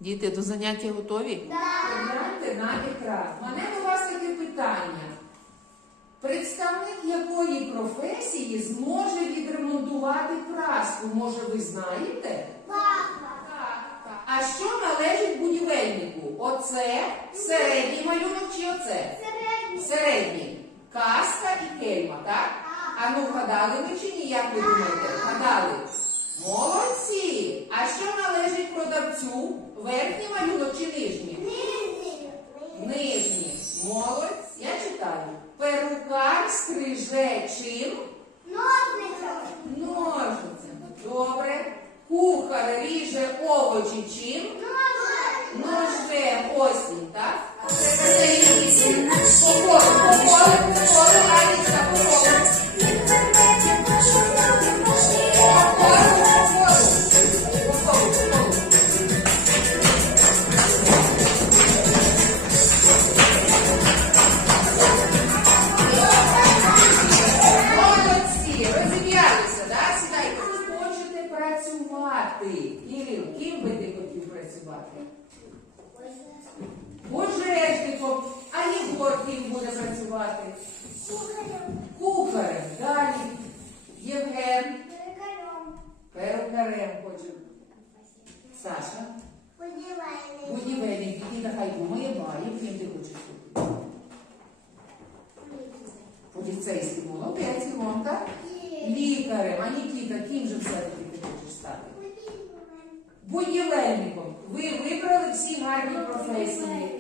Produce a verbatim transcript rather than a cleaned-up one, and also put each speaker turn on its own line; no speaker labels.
Діти, до заняття готові?
Погляньте на екран. У мене до вас таке питання. Представник якої професії зможе відремонтувати праску? Може, ви знаєте? А що належить будівельнику? Оце середній малюнок чи оце?
Середній.
Середній. Каска і кельма, так? А ну вгадали ви чи ні, як ви думаєте? Вгадали? Молодці! А що належить продавцю? Верхній малюнок чи нижній? Нижній. Молодці. Я читаю. Перукар стриже чим?
Ножницями.
Ножницями. Добре. Кухар ріже овочі чим? Ножем. Ось він, так? По колу, по колу, по колу, Анічка, по колу. По колу, по колу. По колу, по колу. Молодці, розім'ялися, так? Сідайте. Хочете працювати? Кирил, ким би ти хотів працювати? Пожежником. А Єгор ким буде працювати? Кухарем. Далі. Євген. Перукарем хоче. Саша. Будівельник. Діти, нехай думає, має. Ким ти хочеш бути? Поліцейським. Молодець, Івон, так? Лікарем. А Нікіта, ким же все-таки ти хочеш стати? Будівельником. Ви вибрали всі гарні професії.